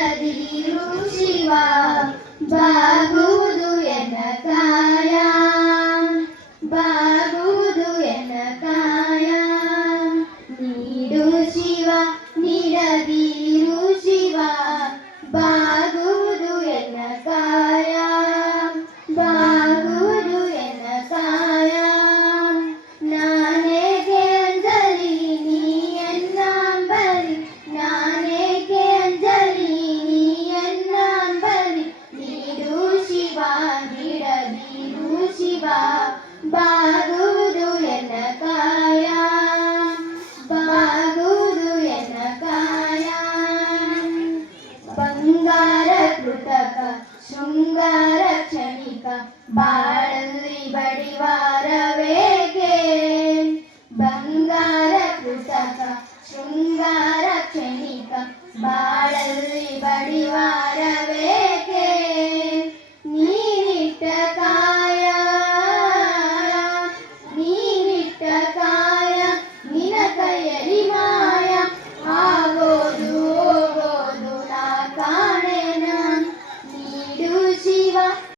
ನೀಡದಿರು ಶಿವ ಬಾಗುವುದು ಎನ್ನ ಕಾಯ ಬಾಗುವುದು ಎನ್ನ ಕಾಯ ನೀಡು ಶಿವ ನೀಡದಿರು ಶಿವ ಬಾಗುವುದು ಎನ್ನ ಕಾಯ ಬಾಗುವುದು ಎನ್ನ ಕಾಯ ನಾನೇಕೆ ಅಂಜಲಿ ನೀ ಎನ್ನ ಅಂಬಲಿ ನಾನೇಕೆ ಅಂಜಲಿ ನೀ ಎನ್ನ ಅಂಬಲಿ ನೀಡು ಶಿವ ನೀಡದಿರು ಶಿವ ಬಾಗುವುದು ಎನ್ನ ಕಾಯ ಬಾಗುವುದು ಎನ್ನ ಕಾಯ ಬಂಗಾರ ಕೃತಕ ಶೃಂಗಾರ ಕ್ಷಣಿಕ ಬಾಳಲ್ಲಿ ಬಡಿವಾರವೇಕೆ ಬಂಗಾರ ಕೃತಕ ಶೃಂಗಾರ ಕ್ಷಣಿಕ ಬಾಳಲ್ಲಿ ಬಡಿವಾರ